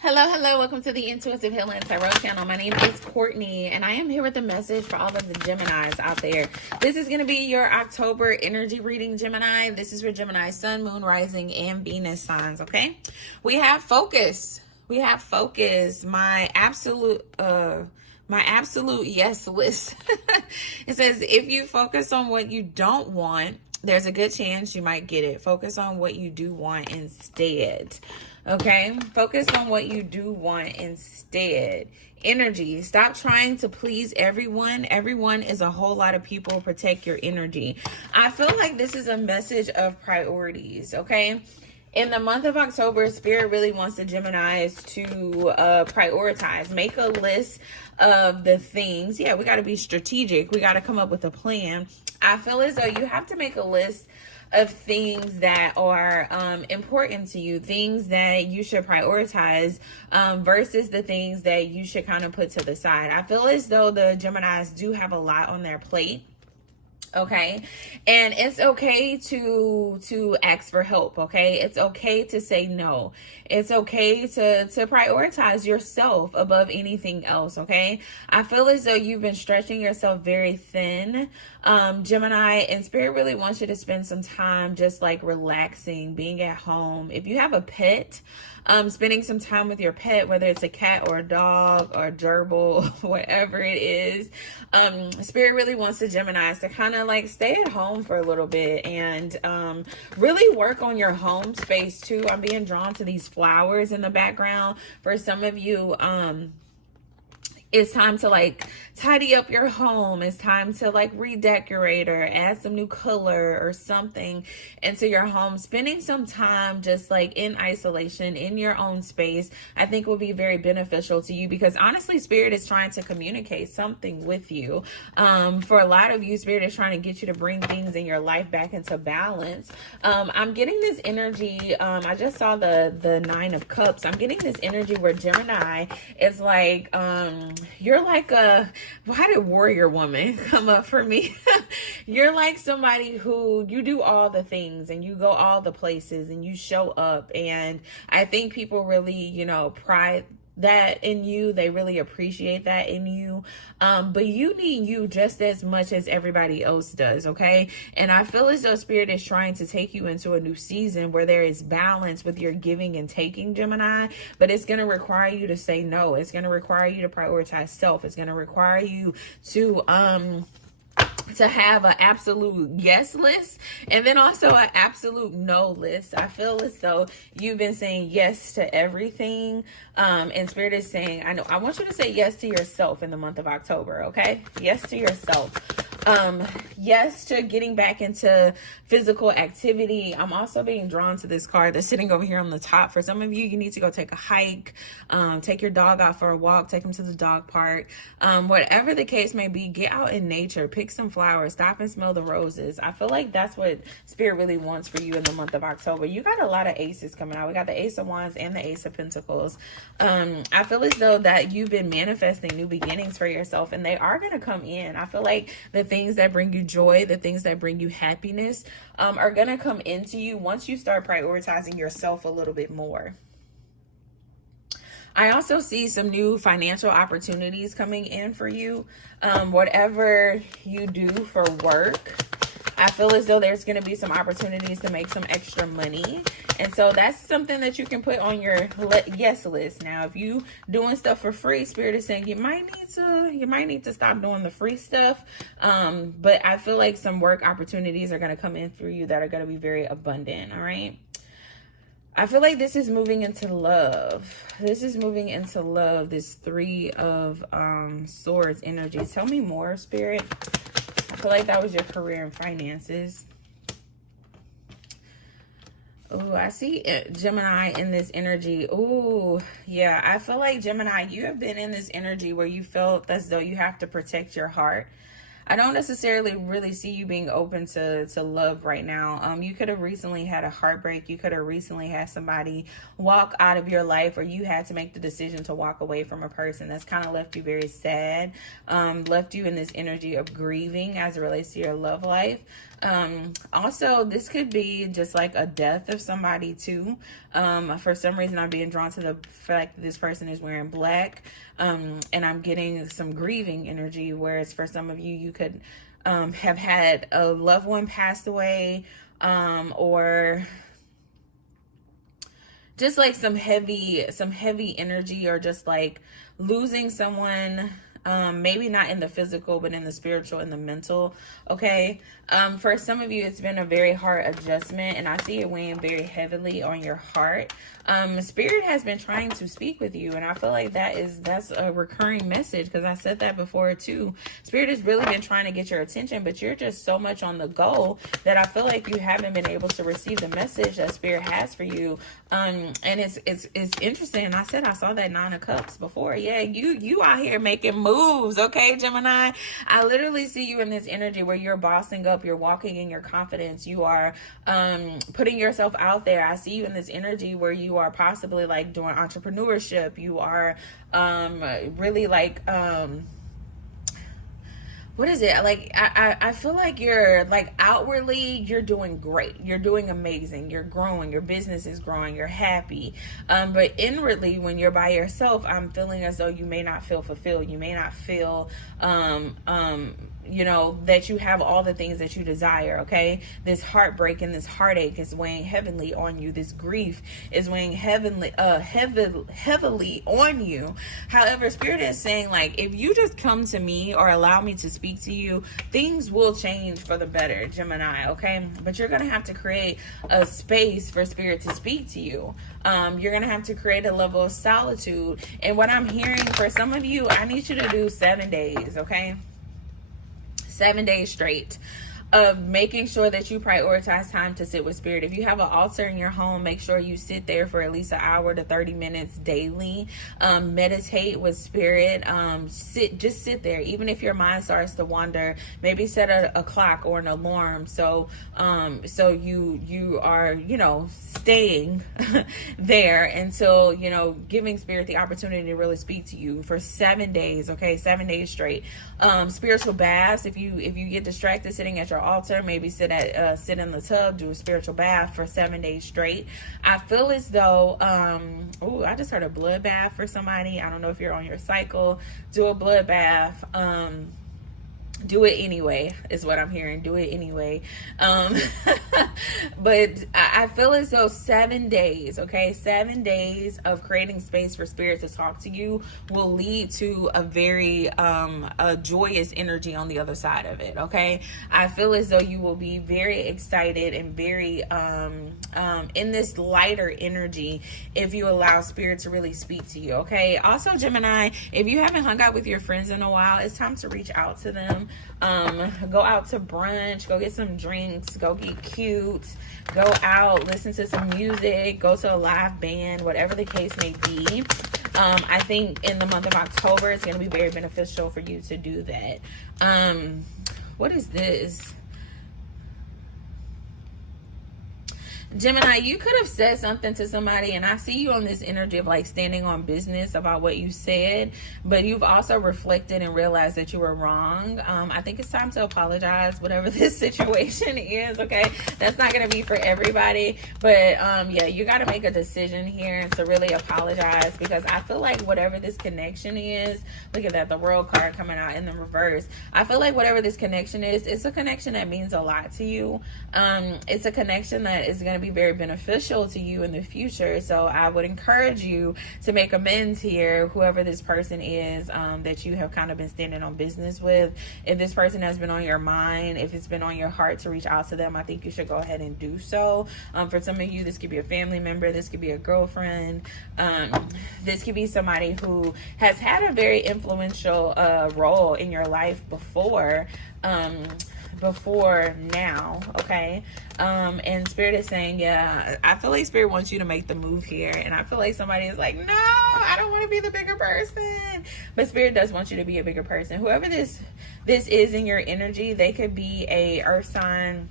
Hello, welcome to the Intuitive Healing Tarot channel. My name is Courtney, and I am here with a message for all of the Geminis out there. This is going to be your October energy reading, Gemini. This is for Gemini, Sun, Moon, Rising, and Venus signs, okay? We have focus. My absolute yes list. It says, if you focus on what you don't want, there's a good chance you might get it. Focus on what you do want instead. Okay, focus on what you do want instead. Energy. Stop trying to please everyone. Everyone is a whole lot of people. Protect your energy. I feel like this is a message of priorities. Okay. In the month of October, Spirit really wants the Geminis to prioritize. Make a list of the things. Yeah, we got to be strategic. We got to come up with a plan. I feel as though you have to make a list of things that are important to you, things that you should prioritize versus the things that you should kind of put to the side. I feel as though the Geminis do have a lot on their plate. Okay, and it's okay to ask for help. Okay, it's okay to say no. It's okay to prioritize yourself above anything else. Okay, I feel as though you've been stretching yourself very thin, Gemini, and Spirit really wants you to spend some time just like relaxing, being at home. If you have a pet, spending some time with your pet, whether it's a cat or a dog or a gerbil, whatever it is. Spirit really wants the Geminis to kind of like stay at home for a little bit and really work on your home space too. I'm being drawn to these flowers in the background. For some of you, it's time to like tidy up your home. It's time to like redecorate or add some new color or something into your home. Spending some time just like in isolation in your own space, I think will be very beneficial to you, because honestly, Spirit is trying to communicate something with you. For a lot of you, Spirit is trying to get you to bring things in your life back into balance. I'm getting this energy. I just saw the Nine of Cups. I'm getting this energy where Gemini is like, you're like why did warrior woman come up for me? You're like somebody who you do all the things and you go all the places and you show up. And I think people really, pride that in you. They really appreciate that in you. But you need you just as much as everybody else does. Okay. And I feel as though Spirit is trying to take you into a new season where there is balance with your giving and taking, Gemini, but it's going to require you to say no. It's going to require you to prioritize self. It's going to require you to have an absolute yes list and then also an absolute no list. I feel as though you've been saying yes to everything. And Spirit is saying, I want you to say yes to yourself in the month of October. Okay. Yes to yourself. Yes to getting back into physical activity. I'm also being drawn to this card that's sitting over here on the top. For some of you, you need to go take a hike, take your dog out for a walk, take him to the dog park. Whatever the case may be, get out in nature, pick some flowers, stop and smell the roses. I feel like that's what Spirit really wants for you in the month of October. You got a lot of aces coming out. We got the Ace of Wands and the Ace of Pentacles. I feel as though that you've been manifesting new beginnings for yourself, and they are going to come in. I feel like the things that bring you joy, the things that bring you happiness, are going to come into you once you start prioritizing yourself a little bit more. I also see some new financial opportunities coming in for you. Whatever you do for work, I feel as though there's going to be some opportunities to make some extra money. And so that's something that you can put on your yes list. Now, if you doing stuff for free, Spirit is saying you might need to stop doing the free stuff. But I feel like some work opportunities are going to come in through you that are going to be very abundant. All right. I feel like this is moving into love. This Three of Swords energy. Tell me more, Spirit. I feel like that was your career and finances. Oh, I see Gemini in this energy. Oh, yeah. I feel like Gemini, you have been in this energy where you felt as though you have to protect your heart. I don't necessarily really see you being open to love right now. You could have recently had a heartbreak. You could have recently had somebody walk out of your life, or you had to make the decision to walk away from a person that's kind of left you very sad, left you in this energy of grieving as it relates to your love life. Also, this could be just like a death of somebody too. For some reason, I'm being drawn to the fact that this person is wearing black, and I'm getting some grieving energy, whereas for some of you, you could have had a loved one pass away, or just like some heavy energy, or just like losing someone, maybe not in the physical, but in the spiritual and the mental. Okay. For some of you, it's been a very hard adjustment, and I see it weighing very heavily on your heart. Spirit has been trying to speak with you, and I feel like that's a recurring message, because I said that before too. Spirit has really been trying to get your attention, but you're just so much on the go that I feel like you haven't been able to receive the message that Spirit has for you. And it's interesting. And I said I saw that 9 of Cups before. Yeah, you out here making moves, okay, Gemini? I literally see you in this energy where you're bossing up, you're walking in your confidence, you are putting yourself out there. I see you in this energy where you are possibly like doing entrepreneurship. You are really like what is it? Like, I feel like you're like outwardly, you're doing great. You're doing amazing. You're growing. Your business is growing. You're happy. But inwardly, when you're by yourself, I'm feeling as though you may not feel fulfilled. You may not feel, you know, that you have all the things that you desire. Okay. This heartbreak and this heartache is weighing heavily on you. This grief is weighing heavily on you. However, Spirit is saying, like, if you just come to me or allow me to speak to you, things will change for the better, Gemini. Okay. But you're going to have to create a space for Spirit to speak to you. You're going to have to create a level of solitude. And what I'm hearing for some of you, I need you to do 7 days. Okay. 7 days straight of making sure that you prioritize time to sit with Spirit. If you have an altar in your home, make sure you sit there for at least an hour to 30 minutes daily. Meditate with Spirit. Just sit there. Even if your mind starts to wander, maybe set a clock or an alarm. So you are, you know, staying there until, you know, giving Spirit the opportunity to really speak to you for 7 days. Okay. 7 days straight. Spiritual baths. If you get distracted sitting at your altar, maybe sit in the tub, do a spiritual bath for 7 days straight. I feel as though, I just heard a blood bath for somebody. I don't know if you're on your cycle. Do a blood bath. Do it anyway is what I'm hearing. Do it anyway. But I feel as though 7 days, okay, 7 days of creating space for Spirit to talk to you will lead to a very a joyous energy on the other side of it. Okay, I feel as though you will be very excited and very in this lighter energy if you allow Spirit to really speak to you. Okay. Also, Gemini, if you haven't hung out with your friends in a while, it's time to reach out to them. Go out to brunch, go get some drinks, go get cute, go out, listen to some music, go to a live band, whatever the case may be. I think in the month of October, it's going to be very beneficial for you to do that. What is this? Gemini, you could have said something to somebody, and I see you on this energy of like standing on business about what you said, but you've also reflected and realized that you were wrong. I think it's time to apologize, whatever this situation is. Okay, that's not going to be for everybody, but yeah, you got to make a decision here to really apologize, because I feel like whatever this connection is, look at that, the World card coming out in the reverse. I feel like whatever this connection is, it's a connection that means a lot to you. It's a connection that is going to be very beneficial to you in the future. So I would encourage you to make amends here, whoever this person is that you have kind of been standing on business with. If this person has been on your mind, if it's been on your heart to reach out to them, I think you should go ahead and do so. For some of you, this could be a family member, this could be a girlfriend, this could be somebody who has had a very influential role in your life before now. Okay. And Spirit is saying, yeah, I feel like Spirit wants you to make the move here. And I feel like somebody is like, no, I don't want to be the bigger person. But Spirit does want you to be a bigger person. Whoever this is in your energy, they could be a earth sign,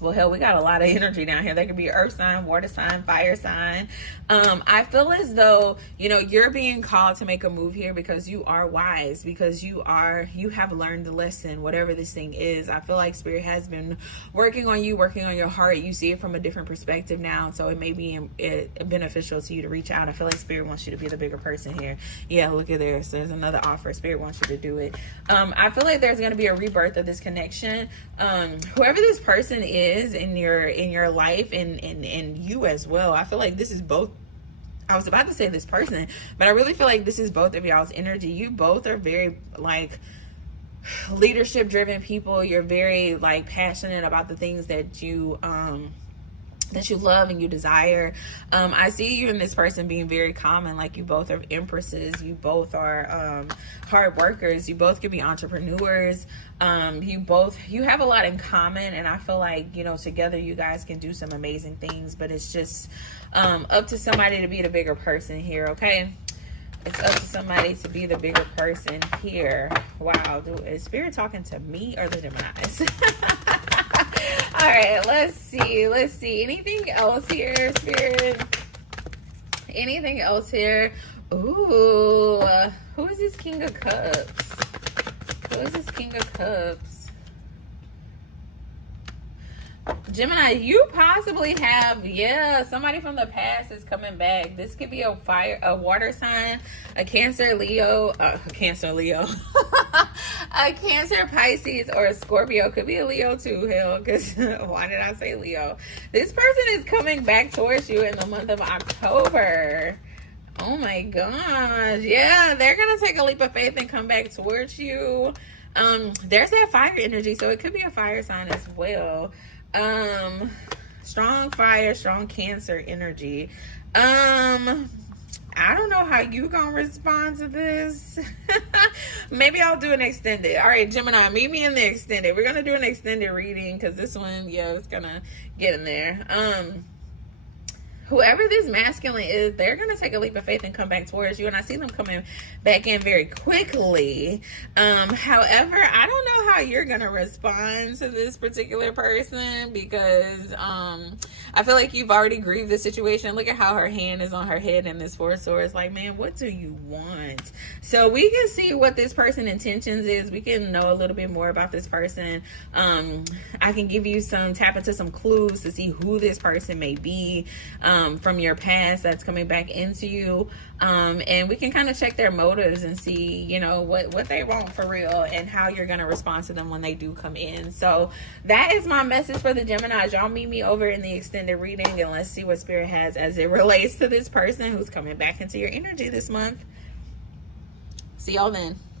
well, hell, we got a lot of energy down here. That could be earth sign, water sign, fire sign. I feel as though, you know, you're being called to make a move here because you are wise, because you have learned the lesson, whatever this thing is. I feel like Spirit has been working on you, working on your heart. You see it from a different perspective now, so it may be beneficial to you to reach out. I feel like Spirit wants you to be the bigger person here. Yeah, look at there. So there's another offer. Spirit wants you to do it. I feel like there's going to be a rebirth of this connection. Whoever this person is in your life, and you as well. I feel like this is both. I was about to say this person, but I really feel like this is both of y'all's energy. You both are very like leadership driven people. You're very like passionate about the things that you love and you desire. I see you and this person being very common. Like, you both are empresses. You both are hard workers. You both could be entrepreneurs. You have a lot in common, and I feel like, you know, together you guys can do some amazing things, but it's just up to somebody to be the bigger person here. Okay, it's up to somebody to be the bigger person here. Wow, is Spirit talking to me or the Geminis? All right, let's see. Anything else here, Spirit? Anything else here? Ooh, who is this King of Cups? Who is this King of Cups? Gemini, you possibly have, somebody from the past is coming back. This could be a water sign, a Cancer, Leo, a Cancer, Pisces, or a Scorpio. Could be a Leo too, hell, because why did I say Leo? This person is coming back towards you in the month of October. Oh my gosh. Yeah, they're going to take a leap of faith and come back towards you. There's that fire energy, so it could be a fire sign as well. Strong fire, strong Cancer energy. I don't know how you gonna respond to this. Maybe I'll do an extended. All right, Gemini, meet me in the extended. We're gonna do an extended reading because this one, it's gonna get in there. Whoever this masculine is, they're going to take a leap of faith and come back towards you. And I see them coming back in very quickly. However, I don't know how you're going to respond to this particular person, because I feel like you've already grieved the situation. Look at how her hand is on her head in this Four of Swords. Like, man, what do you want? So we can see what this person's intentions is. We can know a little bit more about this person. I can give you tap into some clues to see who this person may be. From your past that's coming back into you, and we can kind of check their motives and see, you know, what they want for real and how you're going to respond to them when they do come in. So that is my message for the Geminis. Y'all meet me over in the extended reading, and let's see what Spirit has as it relates to this person who's coming back into your energy this month. See y'all then.